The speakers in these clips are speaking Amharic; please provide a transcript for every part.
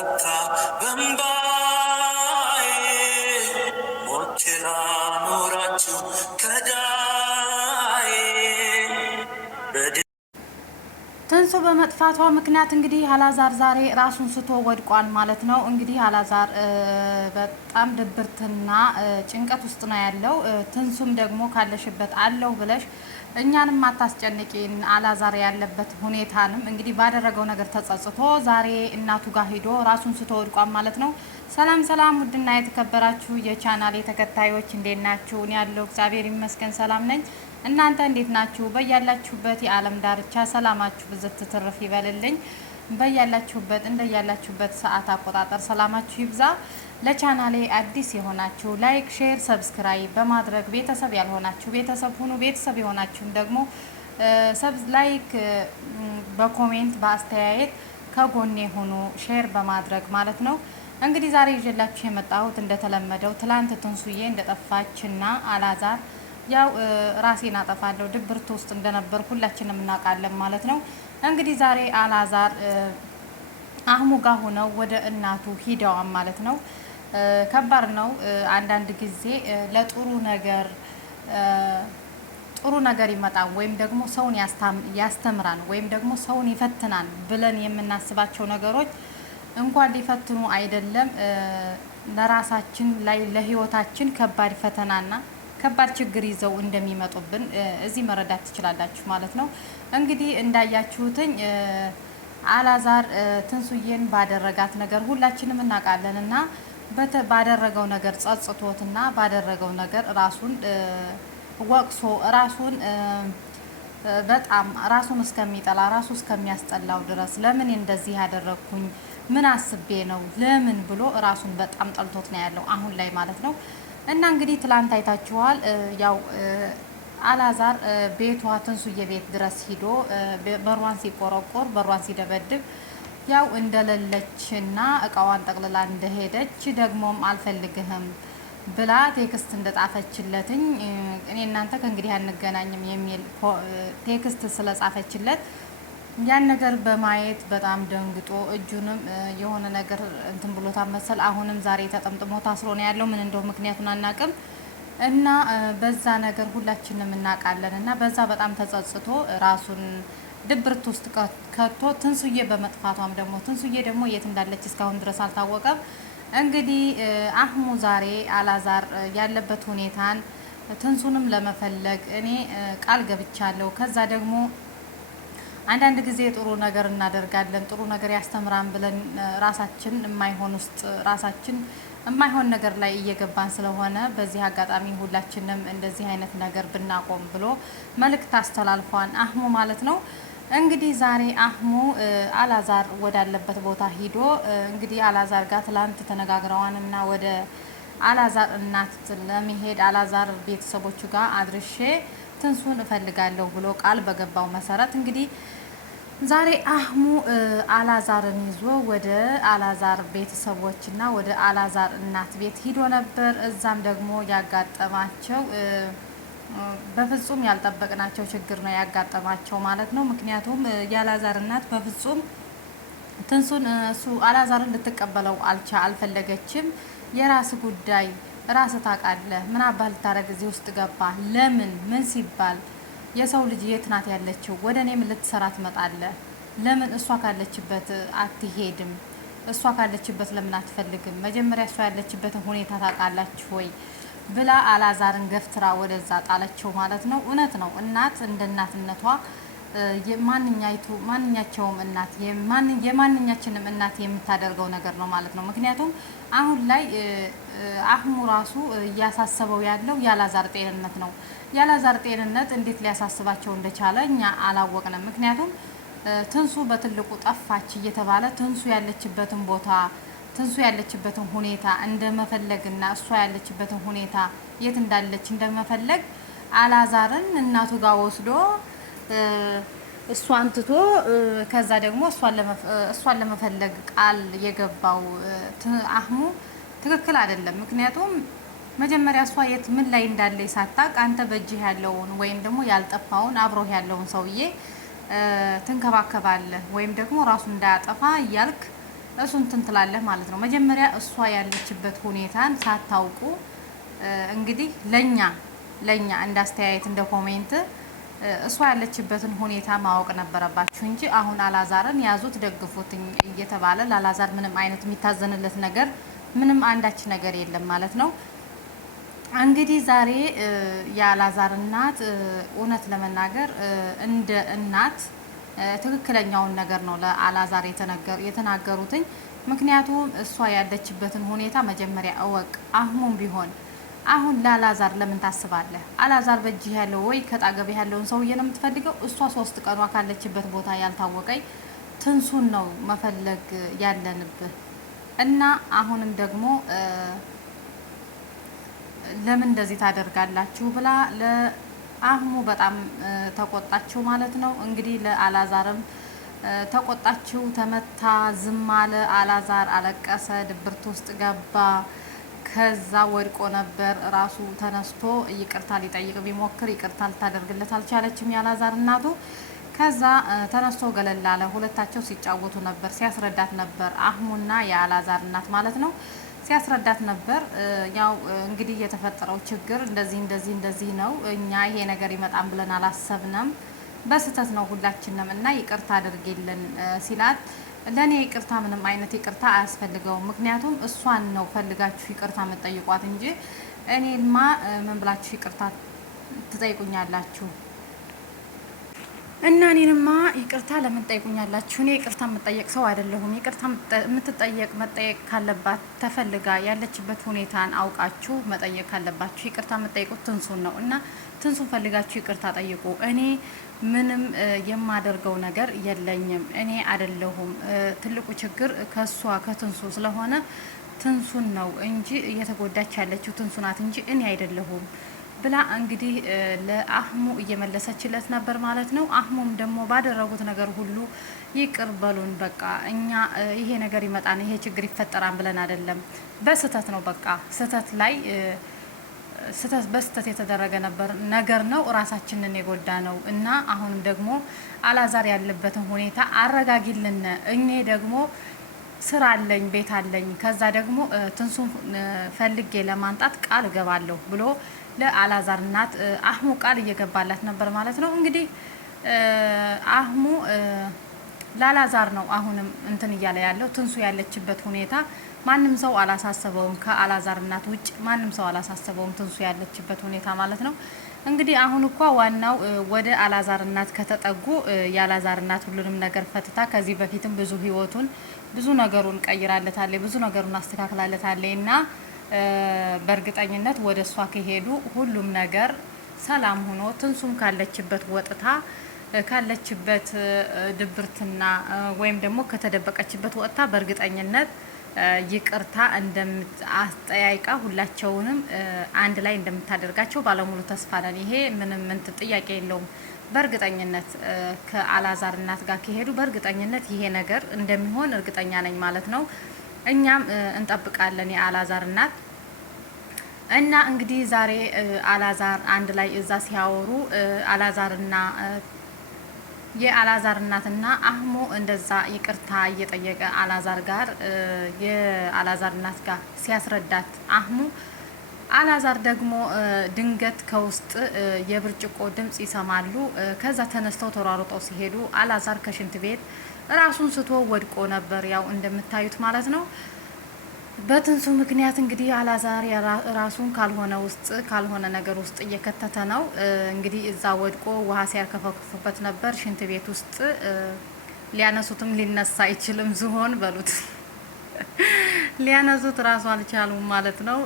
ፈካ በንባዬ ሞችላ ኖራችሁ ከዳዬ ትንሱ በመጥፋቷ ምክንያት እንግዲህ አላዛር ዛሬ ራሱን ስቶ ወድቋል ማለት ነው። እንግዲህ አላዛር በጣም ድብርትና ጭንቀት ውስጥ ነው ያለው። ትንሱም ደግሞ ካለሽበት አለው ብለሽ እኛንም አታስጨንቂን። አላዛር ያለበት ሁኔታንም እንግዲህ ባደረገው ነገር ተጸጽቶ ዛሬ እናቱ ጋር ሂዶ ራሱን ስቶ ወድቋል ማለት ነው። ሰላም ሰላም፣ ውድና የተከበራችሁ የቻናሌ ተከታዮች እንዴት ናችሁ? እኔ ያለው እግዚአብሔር ይመስገን ሰላም ነኝ። እናንተ እንዴት ናችሁ? በያላችሁበት የዓለም ዳርቻ ሰላማችሁ ብዝት ትርፍ ይበልልኝ። በያላችሁበት እንደያላችሁበት ሰዓት አቆጣጠር ሰላማችሁ ይብዛ። ለቻናሌ አዲስ የሆናችሁ ላይክ፣ ሼር፣ ሰብስክራይብ በማድረግ ቤተሰብ ያልሆናችሁ ቤተሰብ ሁኑ። ቤተሰብ የሆናችሁም ደግሞ ላይክ በኮሜንት በአስተያየት ከጎኔ ሆኑ፣ ሼር በማድረግ ማለት ነው። እንግዲህ ዛሬ ይዤላችሁ የመጣሁት እንደተለመደው ትላንት ትንሱዬ እንደጠፋችና አላዛር ያው ራሴን አጠፋለሁ ድብርት ውስጥ እንደነበር ሁላችንም እናውቃለን ማለት ነው። እንግዲህ ዛሬ አላዛር አህሙ ጋር ሆነው ወደ እናቱ ሂደዋል ማለት ነው። ከባድ ነው አንዳንድ ጊዜ ለጥሩ ነገር ጥሩ ነገር ይመጣል ወይም ደግሞ ሰውን ያስተምራል ወይም ደግሞ ሰውን ይፈትናል ብለን የምናስባቸው ነገሮች እንኳን ሊፈትኑ አይደለም ለራሳችን ላይ ለህይወታችን ከባድ ፈተናና ከባድ ችግር ይዘው እንደሚመጡብን እዚህ መረዳት ትችላላችሁ ማለት ነው። እንግዲህ እንዳያችሁትኝ አላዛር ትንሱዬን ባደረጋት ነገር ሁላችንም እናውቃለን እና ባደረገው ነገር ጸጽቶትና ባደረገው ነገር ራሱን ወቅሶ ራሱን በጣም ራሱን እስከሚጠላ ራሱ እስከሚያስጠላው ድረስ ለምን እንደዚህ ያደረግኩኝ ምን አስቤ ነው ለምን ብሎ ራሱን በጣም ጠልቶት ነው ያለው አሁን ላይ ማለት ነው። እና እንግዲህ ትላንት አይታችኋል። ያው አላዛር ቤቷ ትንሱዬ ቤት ድረስ ሂዶ በሯን ሲቆረቆር በሯን ሲደበድብ ያው እንደሌለችና እቃዋን ጠቅልላ እንደሄደች ደግሞም አልፈልግህም ብላ ቴክስት እንደጻፈችለትኝ እኔ እናንተ ከእንግዲህ አንገናኝም የሚል ቴክስት ስለጻፈችለት ያን ነገር በማየት በጣም ደንግጦ እጁንም የሆነ ነገር እንትን ብሎታል መሰል። አሁንም ዛሬ ተጠምጥሞ ታስሮ ነው ያለው። ምን እንደው ምክንያቱን አናውቅም። እና በዛ ነገር ሁላችንም እናውቃለን። እና በዛ በጣም ተጸጽቶ ራሱን ድብርት ውስጥ ከቶ ትንሱዬ በመጥፋቷም ደግሞ ትንሱዬ ደግሞ የት እንዳለች እስካሁን ድረስ አልታወቀም። እንግዲህ አህሙ ዛሬ አላዛር ያለበት ሁኔታን ትንሱንም ለመፈለግ እኔ ቃል ገብቻለሁ። ከዛ ደግሞ አንዳንድ ጊዜ ጥሩ ነገር እናደርጋለን ጥሩ ነገር ያስተምራን ብለን ራሳችን የማይሆን ውስጥ ራሳችን የማይሆን ነገር ላይ እየገባን ስለሆነ በዚህ አጋጣሚ ሁላችንም እንደዚህ አይነት ነገር ብናቆም ብሎ መልእክት አስተላልፏን አህሙ ማለት ነው። እንግዲህ ዛሬ አህሙ አላዛር ወዳለበት ቦታ ሂዶ እንግዲህ አላዛር ጋር ትላንት ተነጋግረዋንና ወደ አላዛር እናት ለመሄድ አላዛር ቤተሰቦቹ ጋር አድርሼ ትንሱን እፈልጋለሁ ብሎ ቃል በገባው መሰረት እንግዲህ ዛሬ አህሙ አላዛርን ይዞ ወደ አላዛር ቤተሰቦችና ወደ አላዛር እናት ቤት ሂዶ ነበር። እዛም ደግሞ ያጋጠማቸው በፍጹም ያልጠበቅናቸው ችግር ነው ያጋጠማቸው ማለት ነው። ምክንያቱም የአላዛር እናት በፍጹም ትንሱን እሱ አላዛርን ልትቀበለው አልፈለገችም። የራስ ጉዳይ ራስ ታውቃለህ፣ ምን አባል ልታረግ እዚህ ውስጥ ገባ? ለምን ምን ሲባል የሰው ልጅ የት ናት ያለችው? ወደ እኔም ልትሰራ ትመጣለህ? ለምን እሷ ካለችበት አትሄድም? እሷ ካለችበት ለምን አትፈልግም? መጀመሪያ እሷ ያለችበትን ሁኔታ ታውቃላችሁ ወይ ብላ አላዛርን ገፍትራ ወደዛ ጣለችው ማለት ነው። እውነት ነው። እናት እንደ እናትነቷ ማንኛቸውም እናት የማንኛችንም እናት የምታደርገው ነገር ነው ማለት ነው። ምክንያቱም አሁን ላይ አህሙ ራሱ እያሳሰበው ያለው የአላዛር ጤንነት ነው። የአላዛር ጤንነት እንዴት ሊያሳስባቸው እንደቻለ እኛ አላወቅንም። ምክንያቱም ትንሱ በትልቁ ጠፋች እየተባለ ትንሱ ያለችበትን ቦታ ትንሱ ያለችበትን ሁኔታ እንደመፈለግና እሷ ያለችበትን ሁኔታ የት እንዳለች እንደመፈለግ አላዛርን እናቱ ጋር ወስዶ እሷን ትቶ ከዛ ደግሞ እሷን ለመፈለግ ቃል የገባው አህሙ ትክክል አይደለም። ምክንያቱም መጀመሪያ እሷ የት ምን ላይ እንዳለ ሳታውቅ አንተ በእጅህ ያለውን ወይም ደግሞ ያልጠፋውን አብሮህ ያለውን ሰውዬ ትንከባከባለህ ወይም ደግሞ ራሱ እንዳያጠፋ እያልክ እሱን እንትን ትላለህ ማለት ነው። መጀመሪያ እሷ ያለችበት ሁኔታን ሳታውቁ እንግዲህ ለኛ እንዳስተያየት እንደ ኮሜንት እሷ ያለችበትን ሁኔታ ማወቅ ነበረባችሁ እንጂ አሁን አላዛርን ያዙት ደግፉት እየተባለ ለአላዛር ምንም አይነት የሚታዘንለት ነገር ምንም አንዳች ነገር የለም ማለት ነው። እንግዲህ ዛሬ የአላዛር እናት እውነት ለመናገር እንደ እናት ትክክለኛውን ነገር ነው ለአላዛር የተናገሩትኝ። ምክንያቱም እሷ ያለችበትን ሁኔታ መጀመሪያ እወቅ። አህሙም ቢሆን አሁን ለአላዛር ለምን ታስባለህ? አላዛር በእጅህ ያለው ወይ ከጣገብ ያለውን ሰውዬ ነው የምትፈልገው? እሷ 3 ቀኗ ካለችበት ቦታ ያልታወቀኝ ትንሱን ነው መፈለግ ያለንብህ እና አሁንም ደግሞ ለምን እንደዚህ ታደርጋላችሁ ብላ ለአህሙ በጣም ተቆጣችው ማለት ነው። እንግዲህ ለአላዛርም ተቆጣችው፣ ተመታ፣ ዝም አለ። አላዛር አለቀሰ፣ ድብርት ውስጥ ገባ። ከዛ ወድቆ ነበር። ራሱ ተነስቶ ይቅርታ ሊጠይቅ ቢሞክር ይቅርታ ልታደርግለት አልቻለችም የአላዛር እናቱ። ከዛ ተነስቶ ገለል አለ። ሁለታቸው ሲጫወቱ ነበር፣ ሲያስረዳት ነበር አህሙና የአላዛር እናት ማለት ነው። ሲያስረዳት ነበር። ያው እንግዲህ የተፈጠረው ችግር እንደዚህ ነው። እኛ ይሄ ነገር ይመጣም ብለን አላሰብንም፣ በስህተት ነው ሁላችንም እና ይቅርታ አድርጌልን ሲላት ለእኔ ይቅርታ ምንም አይነት ይቅርታ አያስፈልገውም። ምክንያቱም እሷን ነው ፈልጋችሁ ይቅርታ የምትጠይቋት እንጂ እኔማ ምን ብላችሁ ይቅርታ ትጠይቁኛላችሁ? እና እኔንማ ይቅርታ ለምን ጠይቁኛላችሁ? እኔ ይቅርታ የምጠየቅ ሰው አይደለሁም። ይቅርታ መጠየቅ ካለባት ተፈልጋ ያለችበት ሁኔታን አውቃችሁ መጠየቅ ካለባችሁ ይቅርታ የምጠይቁት ትንሱን ነው እና ትንሱን ፈልጋችሁ ይቅርታ ጠይቁ። እኔ ምንም የማደርገው ነገር የለኝም። እኔ አይደለሁም። ትልቁ ችግር ከሷ ከትንሱ ስለሆነ ትንሱን ነው እንጂ እየተጎዳች ያለችው ትንሱ ናት እንጂ እኔ አይደለሁም ብላ እንግዲህ ለአህሙ እየመለሰችለት ነበር ማለት ነው። አህሙም ደግሞ ባደረጉት ነገር ሁሉ ይቅር በሉን፣ በቃ እኛ ይሄ ነገር ይመጣን ይሄ ችግር ይፈጠራን ብለን አይደለም፣ በስህተት ነው፣ በቃ ስህተት ላይ በስህተት የተደረገ ነገር ነው፣ ራሳችንን የጎዳ ነው እና አሁንም ደግሞ አላዛር ያለበትን ሁኔታ አረጋጊልን። እኔ ደግሞ ስራ አለኝ፣ ቤት አለኝ፣ ከዛ ደግሞ ትንሱን ፈልጌ ለማንጣት ቃል እገባለሁ ብሎ ለአላዛር እናት አህሙ ቃል እየገባላት ነበር ማለት ነው። እንግዲህ አህሙ ላላዛር ነው አሁንም እንትን እያለ ያለው። ትንሱ ያለችበት ሁኔታ ማንም ሰው አላሳሰበውም፣ ከአላዛር እናት ውጭ ማንም ሰው አላሳሰበውም ትንሱ ያለችበት ሁኔታ ማለት ነው። እንግዲህ አሁን እኮ ዋናው ወደ አላዛር እናት ከተጠጉ የአላዛር እናት ሁሉንም ነገር ፈትታ ከዚህ በፊትም ብዙ ህይወቱን ብዙ ነገሩን ቀይራለታለች፣ ብዙ ነገሩን አስተካክላለታለች እና በእርግጠኝነት ወደ እሷ ከሄዱ ሁሉም ነገር ሰላም ሆኖ ትንሱም ካለችበት ወጥታ ካለችበት ድብርትና ወይም ደግሞ ከተደበቀችበት ወጥታ በእርግጠኝነት ይቅርታ እንደምታስጠያይቃ ሁላቸውንም አንድ ላይ እንደምታደርጋቸው ባለሙሉ ተስፋ ነን። ይሄ ምንም እንትን ጥያቄ የለውም። በእርግጠኝነት ከአላዛር እናት ጋር ከሄዱ በእርግጠኝነት ይሄ ነገር እንደሚሆን እርግጠኛ ነኝ ማለት ነው። እኛም እንጠብቃለን የአላዛር እናት እና እንግዲህ ዛሬ አላዛር አንድ ላይ እዛ ሲያወሩ አላዛርና የአላዛር እናትና አህሙ እንደዛ ይቅርታ እየጠየቀ አላዛር ጋር የአላዛር እናት ጋር ሲያስረዳት አህሙ አላዛር ደግሞ ድንገት ከውስጥ የብርጭቆ ድምጽ ይሰማሉ። ከዛ ተነስተው ተሯሩጠው ሲሄዱ አላዛር ከሽንት ቤት ራሱን ስቶ ወድቆ ነበር። ያው እንደምታዩት ማለት ነው። በትንሱ ምክንያት እንግዲህ አላዛር ራሱን ካልሆነ ነገር ውስጥ እየከተተ ነው። እንግዲህ እዛ ወድቆ ውሃ ሲያርከፈክፉበት ነበር ሽንት ቤት ውስጥ። ሊያነሱትም ሊነሳ አይችልም። ዝሆን በሉት ሊያነሱት ራሱ አልቻሉም ማለት ነው።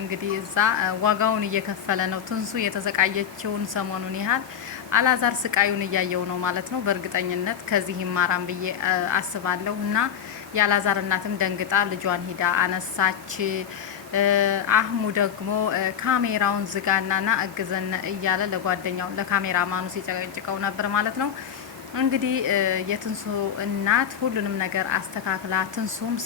እንግዲህ እዛ ዋጋውን እየከፈለ ነው። ትንሱ የተሰቃየችውን ሰሞኑን ያህል አላዛር ስቃዩን እያየው ነው ማለት ነው። በእርግጠኝነት ከዚህ ይማራን ብዬ አስባለሁ እና የአላዛር እናትም ደንግጣ ልጇን ሂዳ አነሳች። አህሙ ደግሞ ካሜራውን ዝጋናና እግዘን እያለ ለጓደኛው ለካሜራማኑ ሲጨቀጭቀው ነበር ማለት ነው። እንግዲህ የትንሱ እናት ሁሉንም ነገር አስተካክላ ትንሱም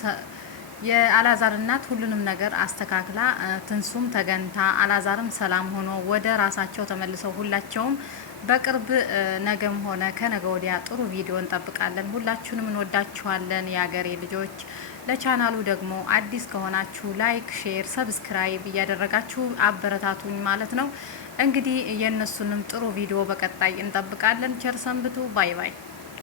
የአላዛር እናት ሁሉንም ነገር አስተካክላ ትንሱም ተገንታ አላዛርም ሰላም ሆኖ ወደ ራሳቸው ተመልሰው ሁላቸውም በቅርብ ነገም ሆነ ከነገ ወዲያ ጥሩ ቪዲዮ እንጠብቃለን። ሁላችሁንም እንወዳችኋለን የሀገሬ ልጆች። ለቻናሉ ደግሞ አዲስ ከሆናችሁ ላይክ፣ ሼር፣ ሰብስክራይብ እያደረጋችሁ አበረታቱኝ ማለት ነው። እንግዲህ የእነሱንም ጥሩ ቪዲዮ በቀጣይ እንጠብቃለን። ቸር ሰንብቱ። ባይ ባይ።